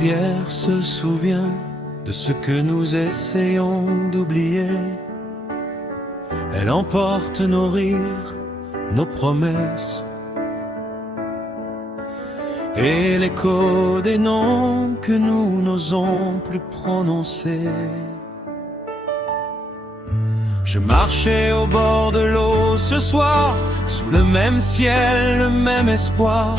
rivière se souvient de ce que nous essayons d'oublier. Elle emporte nos rires, nos promesses et l'écho des noms que nous n'osons plus prononcer. Je marchais au bord de l'eau ce soir, sous le même ciel, le même espoir.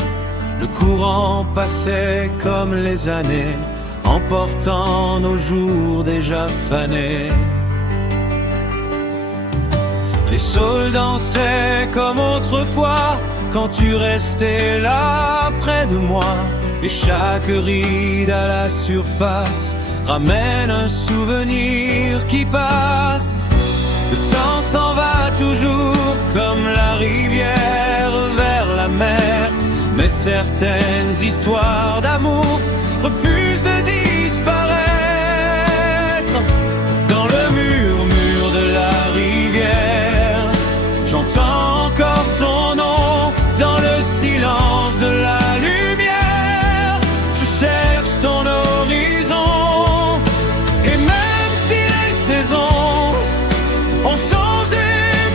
Le courant passait comme les années, emportant nos jours déjà fanés. Les saules dansaient comme autrefois, quand tu restais là près de moi. Et chaque ride à la surface ramène un souvenir qui passe. Le temps s'en va toujours comme la rivière vers la mer, mais certaines histoires d'amour refusent de disparaître. Dans le murmure de la rivière, j'entends encore ton nom. Dans le silence de la lumière, je cherche ton horizon. Et même si les saisons ont changé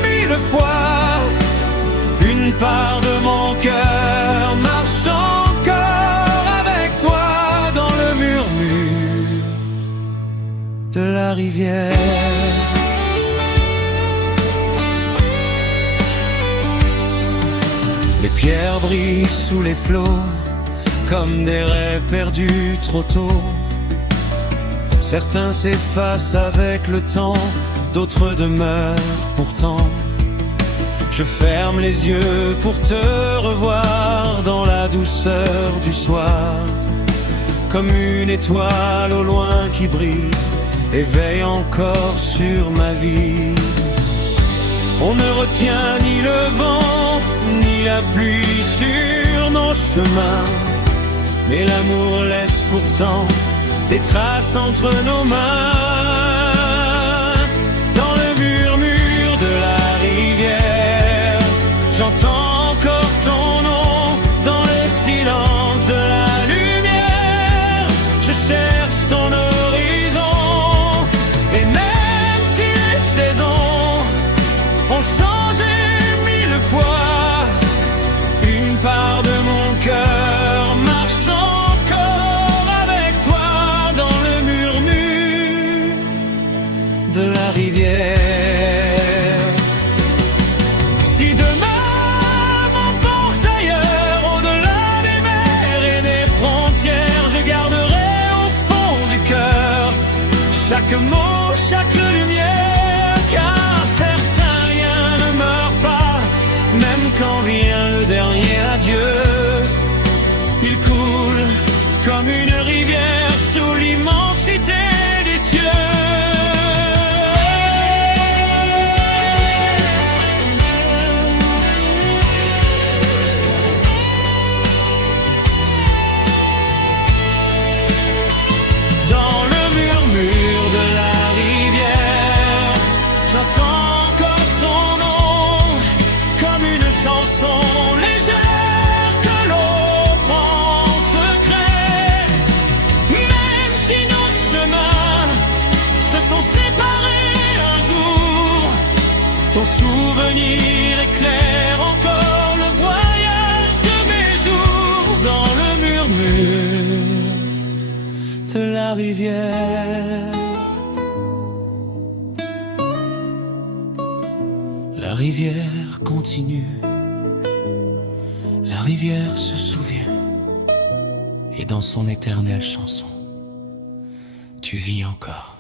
mille fois, une part de mon cœur marche encore avec toi dans le murmure de la rivière. Les pierres brillent sous les flots comme des rêves perdus trop tôt. Certains s'effacent avec le temps, d'autres demeurent pourtant. Je ferme les yeux pour te revoir dans la douceur du soir, comme une étoile au loin qui brille et veille encore sur ma vie. On ne retient ni le vent, ni la pluie sur nos chemins, mais l'amour laisse pourtant des traces entre nos mains. Dans le murmure de la rivière, j'entends encore ton nom. Dans le silence de la lumière, je cherche ton horizon. Et même si les saisons ont changé mille fois, une part de mon cœur marche encore avec toi dans le murmure de la rivière. Si demain m'emporte ailleurs, au-delà des mers et des frontières, je garderai au fond du cœur chaque mot, chaque lumière, car certains liens ne meurent pas, même quand vient le dernier adieu. Il coule comme une rivière sous l'immensité des cieux. Dans le murmure de la rivière, j'entends encore ton nom, comme une chanson légère que l'on prend en secret. Même si nos chemins se sont séparés un jour, ton souvenir éclaire encore le voyage de mes jours. Dans le murmure de la rivière, la rivière continue, la rivière se souvient, et dans son éternelle chanson, tu vis encore.